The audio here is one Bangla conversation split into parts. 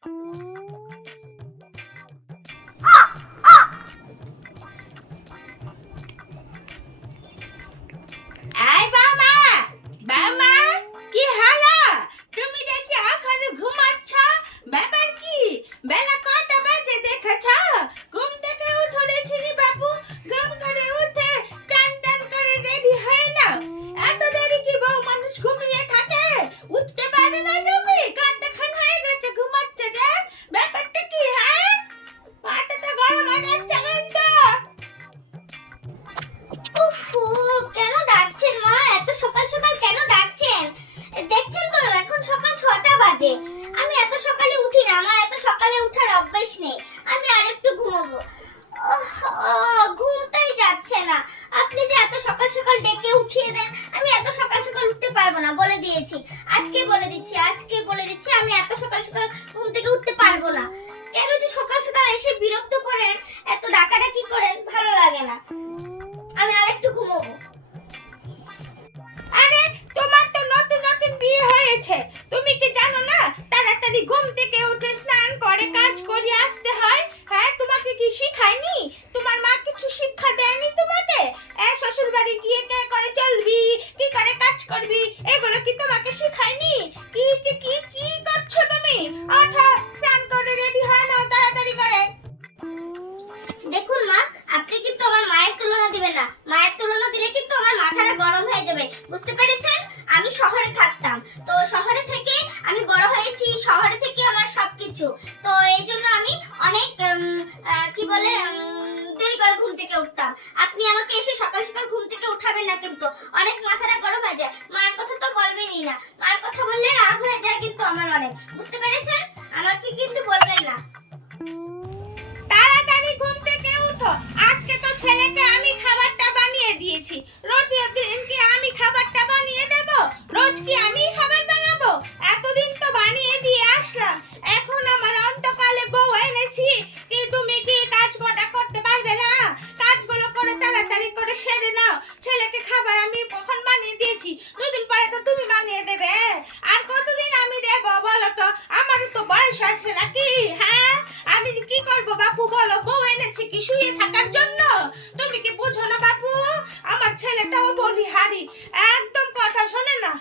এই বাবা, বাবা, কি হলো? তুমি দেখি এখনো ঘুমাচ্ছ, ব্যাপার কি? বেলা কটা বাজে দেখেছ? ঘুম থেকে উঠো দেখিনি বাবু। ঘুম করে উঠে টান টান করে রেডি হয়ে নাও। এত দেরি কি বউ মানুষ ঘুমিয়ে থাকে? উঠতে পারে না তুমি? কতক্ষণ হয়ে গেছে ঘুমাচ্ছ যে? ব্যাপারটা কি? হ্যাঁ, মাথা তো গরম হয়ে যাচ্ছে কিন্তু। উফু, কেন ডাকছেন মা? এত সকাল সকাল কেন ডাকছেন? দেখছেন তো এখন সকাল 6টা বাজে। আমি এত সকালে উঠি না, আমার এত সকালে ওঠার অভ্যাস নেই। আমি আরেকটু ঘুমাবো। ঘুমটাই যাচ্ছে না। আপনি যে এত সকাল সকাল ডেকে উঠিয়ে দেন, আমি এত সকাল সকাল উঠতে পারবো না, বলে দিয়েছি। আজকে বলে দিচ্ছি আমি এত সকাল সকাল ঘুম থেকে উঠতে পারবো না। কেন যে সকাল সকাল এসে বিরক্ত করেন, এত ডাকাডাকি করেন, ভালো লাগে না। আমি আরেকটু ঘুমাবো। আরে, তোমার তো নতুন নতুন বিয়ে হয়েছে, তুমি কি জানো না তাড়াতাড়ি ঘুম থেকে উঠে স্নান করে কাজ করে আসতে হয়? হ্যাঁ, তোমাকে কি শিখায়নি? তোমার মা কিছু শিক্ষা দেয়নি তোমাকে? শ্বশুর বাড়ি গিয়ে কে করে চলবি, কি করে কাজ করবি, এগুলো কি তোমাকে শিখায়নি? কি যে কি করছো তুমি? ওঠো, স্নান করে রেডি হয়ে নাও তাড়াতাড়ি করে। দেখুন মা, আপনি কিন্তু আমার মায়ের তুলনা দিবেন না। মায়ের তুলনা দিলে কিন্তু আমার মাথাটা গরম হয়ে যাবে, বুঝতে পেরেছেন? আমি শহরে থাকতাম, তো শহরে থেকে আমি বড় হয়েছি, শহরে থেকে আমার সবকিছু। তো এই জন্য আমি অনেক কি বলে দেরি করে ঘুম থেকে উঠতাম। আপনি আমাকে এসে সকাল সকাল ঘুম থেকে উঠাবেন না, কিন্তু অনেক মাথাটা গরম হয়ে যায়। মায়ের কথা তো বলবেনই না, মায়ের কথা বললে রাগ হয়ে যায় কিন্তু আমার অনেক, বুঝতে পেরেছেন? আমাকে কিন্তু বলবেন না। তাড়াতাড়ি ঘুম থেকে উঠো। আজকে তো ছেলেকে আমি খাবারটা বানিয়ে দিয়েছি। রোজ দিন কি আমি খাবারটা বানিয়ে দেব? রোজ কি আমি খাবার বানাবো? এতদিন তো বানিয়ে দিয়ে আসলাম। এখন আমার অন্তকালে বউ এনেছি, কি তুমি কি কাজ কটা করতে পারবে না? কাজগুলো করে তাড়াতাড়ি করে সেরে নাও। ছেলেকে খাবার আমি কখন বানিয়ে দিয়েছি, দুদিন পরে তো তুমি বানিয়ে দেবে। আর কতদিন আমি দেব বলো তো? আমারও তো বয়স আছে নাকি? হ্যাঁ, আমি কি করবো বাপু বলো? বউ এনেছি কি শুয়ে থাকার জন্য? তুমি কি বুঝো না বাপু? আমার ছেলেটাও বলিহারি, একদম কথা শোনে না।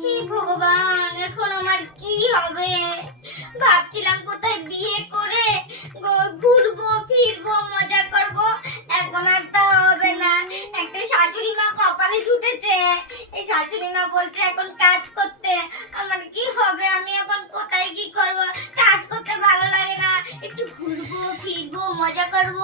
হে ভগবান, এখন আমার কি হবে? ভাবছিলাম কোথায় বিয়ে করে ঘুরবো ফিরবো মজা করব, এখন আর তা হবে না। একটা শাশুড়ি মা কপালে জুটেছে, এই শাশুড়ি মা বলছে এখন কাজ করতে। আমার কি হবে? আমি এখন কোথায় কি করব? কাজ করতে ভালো লাগে না, একটু ঘুরবো ফিরবো মজা করব,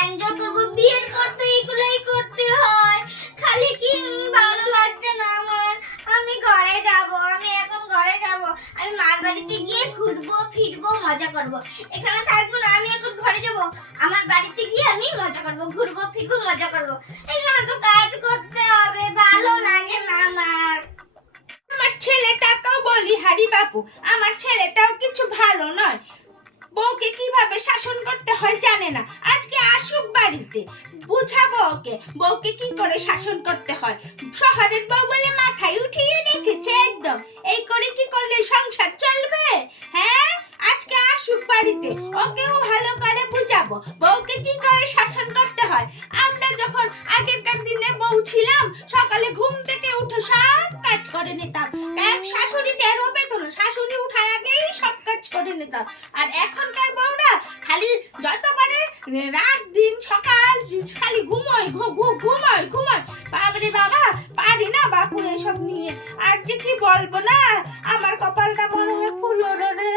এনজয় করব। বিয়ের পর তো এগুলাই করতে হয়, খালি কি ভালো লাগছে না আমার। আমি ঘরে যাব, আমি এখন ঘরে যাব। আমি মার বাড়িতে গিয়ে ঘুরবো ফিরবো মজা করব। এখানে থাকবো না, আমি এখন ঘরে যাব। আমার বাড়িতে গিয়ে আমি মজা করব, ঘুরবো ফিরবো মজা করব। এখানে তো কাজ করতে হবে, ভালো লাগে না আমার। আমার ছেলেটাকেও বলিহারি বাপু, আমার ছেলেটাও কিছু ভালো নয়। বউকে কিভাবে শাসন করতে হয় জানে না। আজকে আসুক বাড়িতে, বুঝাবো ওকে বউকে কি করে শাসন করতে হয়। শহরের বউ বলে মাথায় উঠিয়ে রেখেছে একদম। এই করে কি করলে সংসার চলবে? হ্যাঁ, আজকে আসুক বাড়িতে, ওকেও ভালো করে বুঝাবো বউকে কি করে শাসন করতে হয়। আমরা যখন আগেরকার দিনে বউ ছিলাম, সকালে ঘুম থেকে উঠে সব কাজ করে নিতাম। এক শাশুড়ি টেরও পেত না, শাশুড়ি উঠার আগেই সব কাজ করে নিতাম। আর এখনকার বউরা খালি যত পারে রাত দিন সকাল খালি ঘুমোয় ঘুমোয়। বাবারে বাবা, পারি না বাপু এসব নিয়ে। আর যে কি বলবো না, আমার কপালটা মনে হয় ফুল রে।